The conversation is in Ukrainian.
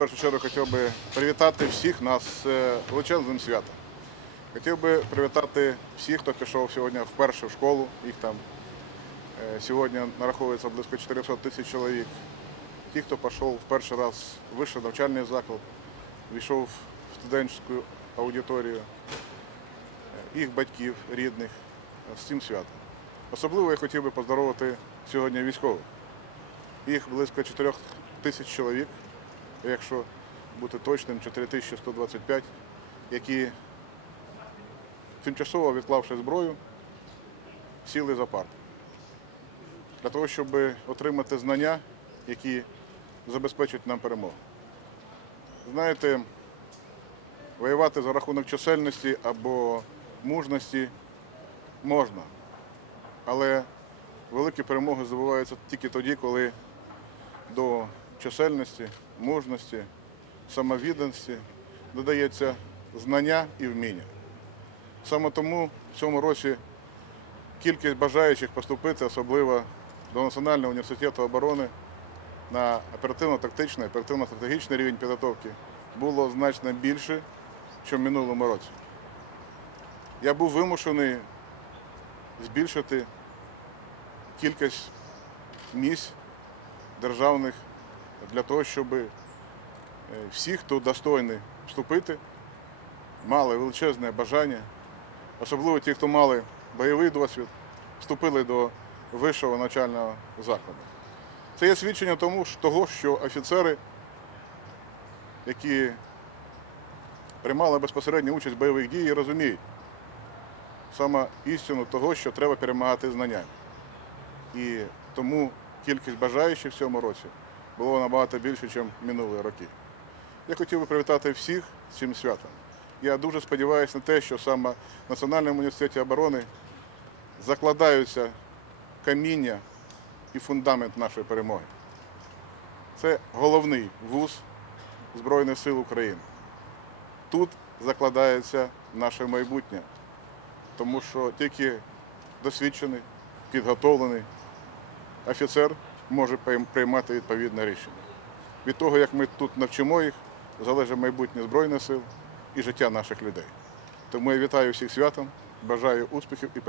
першу чергу хотів би привітати всіх нас з е, величезним святом. Хотів би привітати всіх, хто пішов сьогодні вперше в школу. Їх там е, сьогодні нараховується близько 400 тисяч чоловік. Ті, хто пішов в перший раз в вищий навчальний заклад, війшов в студентську аудиторію, е, їх батьків, рідних з цим святом. Особливо я хотів би поздоровити сьогодні військових. Їх близько 4 тисяч чоловік, якщо бути точним, 4125, які тимчасово відклавши зброю, сіли за парт. Для того, щоб отримати знання, які забезпечать нам перемогу. Знаєте, воювати за рахунок чисельності або мужності можна, але великі перемоги здобуваються тільки тоді, коли до чисельності, мужності, самовідданості додається знання і вміння. Саме тому в цьому році кількість бажаючих поступити, особливо до Національного університету оборони на оперативно-тактичний, оперативно-стратегічний рівень підготовки було значно більше, ніж в минулому році. Я був вимушений збільшити кількість місць державних для того, щоб е, всі, хто достойний вступити, мали величезне бажання, особливо ті, хто мали бойовий досвід, вступили до вищого навчального закладу. Це є свідчення тому, того, що офіцери, які приймали безпосередню участь в бойових діях, розуміють саме істину того, що треба перемагати знаннями. І тому кількість бажаючих в цьому році було набагато більше, ніж минулі роки. Я хотів би привітати всіх з цим святом. Я дуже сподіваюся на те, що саме в Національному університеті оборони закладаються каміння і фундамент нашої перемоги. Це головний вуз Збройних сил України. Тут закладається наше майбутнє, тому що тільки досвідчений, підготовлений офіцер може приймати відповідне рішення. Від того, як ми тут навчимо їх, залежить майбутнє Збройних сил і життя наших людей. Тому я вітаю всіх святом, бажаю успіхів і перемоги.